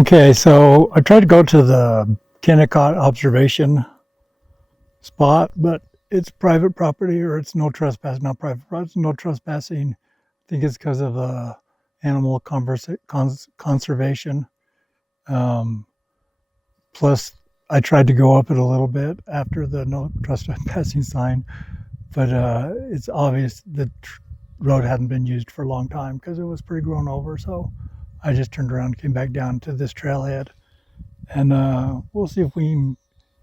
Okay, so I tried to go to the Kennicott observation spot, but it's private property, or it's no trespass, not private property, it's no trespassing. I think it's because of animal conservation. Um, Plus, I tried to go up it a little bit after the no trespassing sign, but it's obvious the road hadn't been used for a long time because it was pretty grown over. So I just turned around and came back down to this trailhead, and we'll see if we can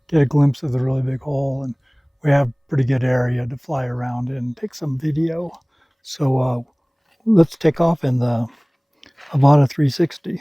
get a glimpse of the really big hole. And we have pretty good area to fly around and take some video. So let's take off in the Avata 360.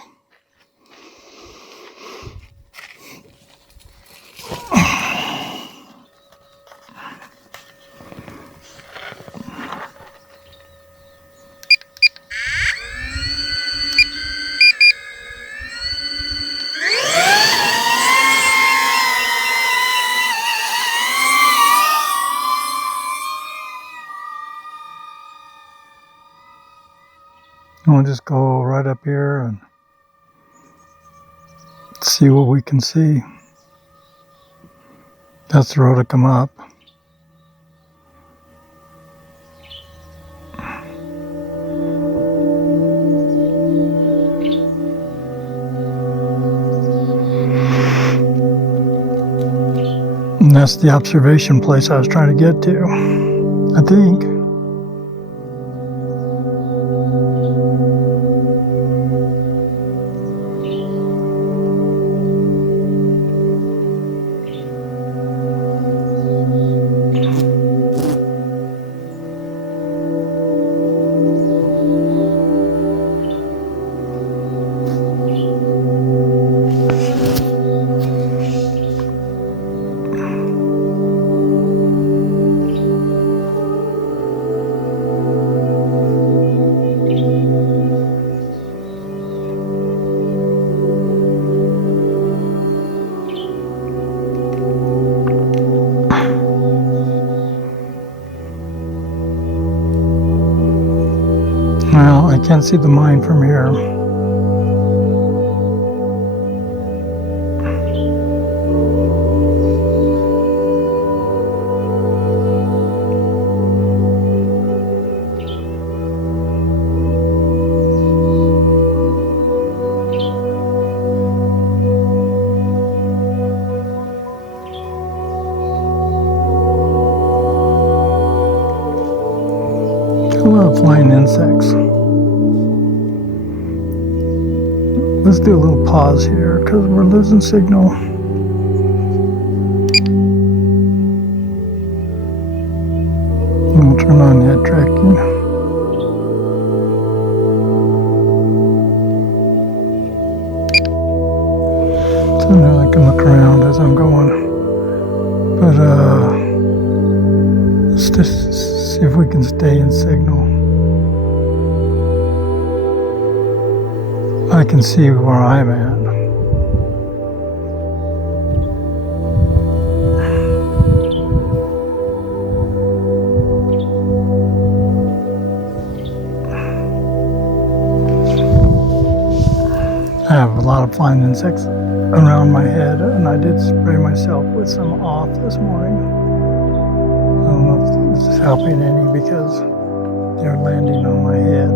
We'll just go right up here and see what we can see. That's the road to come up. And that's the observation place I was trying to get to, I think. Well, I can't see the mine from here. Got a lot of flying insects. Let's do a little pause here because we're losing signal. And we'll turn on head tracking. So now I can look around as I'm going. But let's just see if we can stay in signal. I can see where I'm at. I have a lot of flying insects around my head, and I did spray myself with some off this morning. I don't know if this is helping any because they're landing on my head.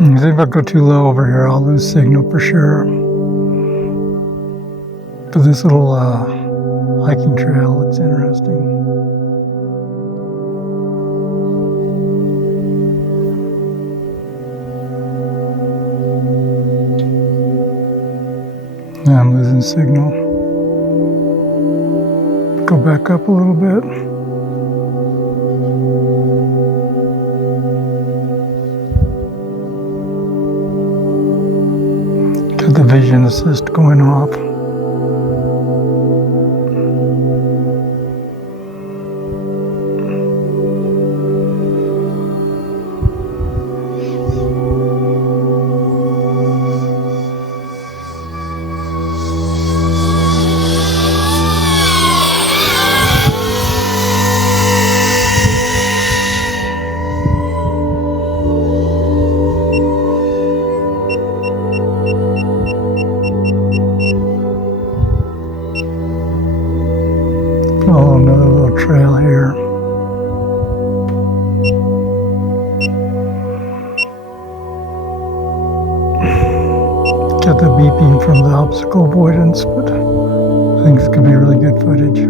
I think if I go too low over here, I'll lose signal for sure. But this little hiking trail looks interesting. Now I'm losing signal. Go back up a little bit. Got the vision assist going off. Follow another little trail here. Got the beeping from the obstacle avoidance, but I think it's going to be really good footage.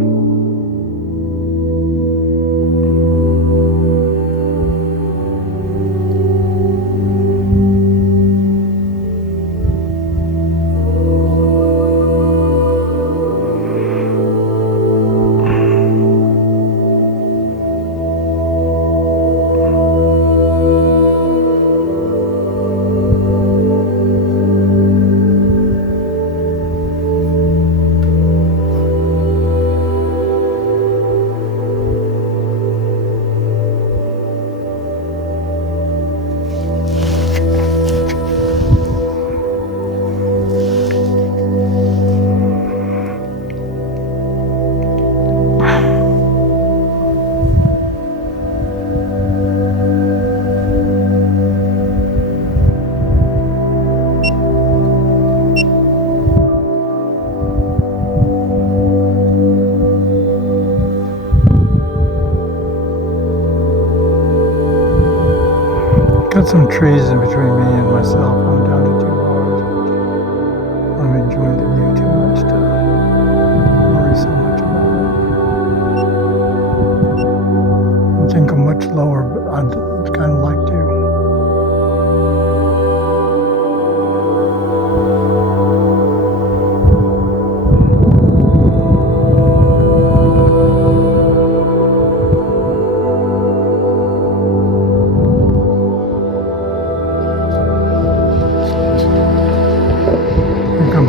Got some trees in between me and my cell phone down to 2 bars. I'm enjoying the view too much to worry so much about it. I think I'm much lower, but I'd kind of like to.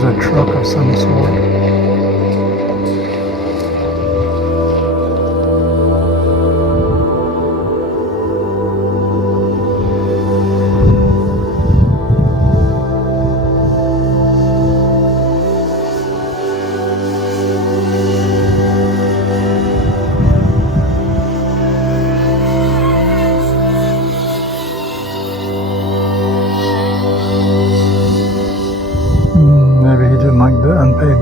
A truck of some sort. Maybe he didn't like the unpaid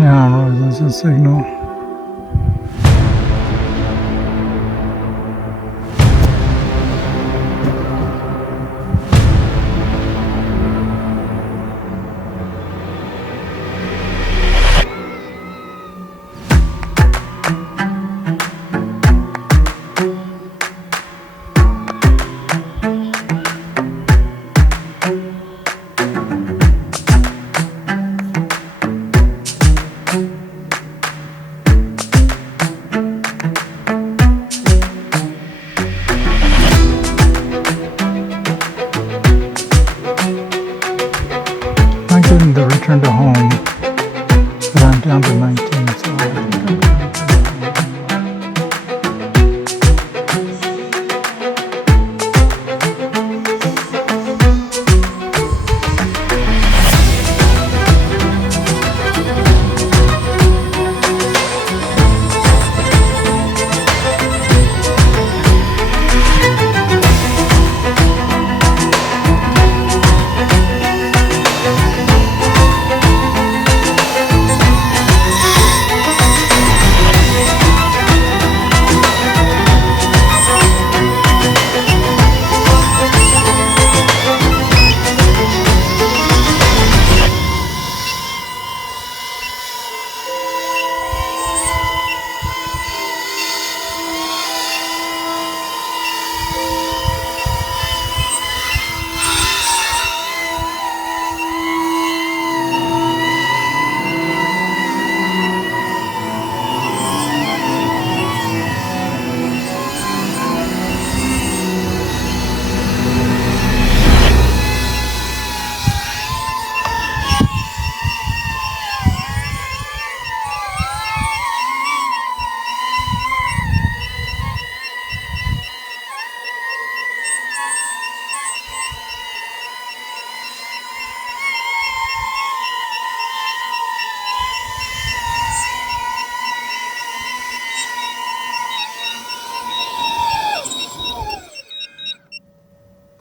Yeah, I don't know, that's a signal. I'm getting the return to home, but I'm down to 19, so I think I'm going to return to home.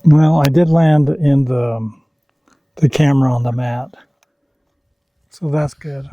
Well, I did land in the camera on the mat, so that's good.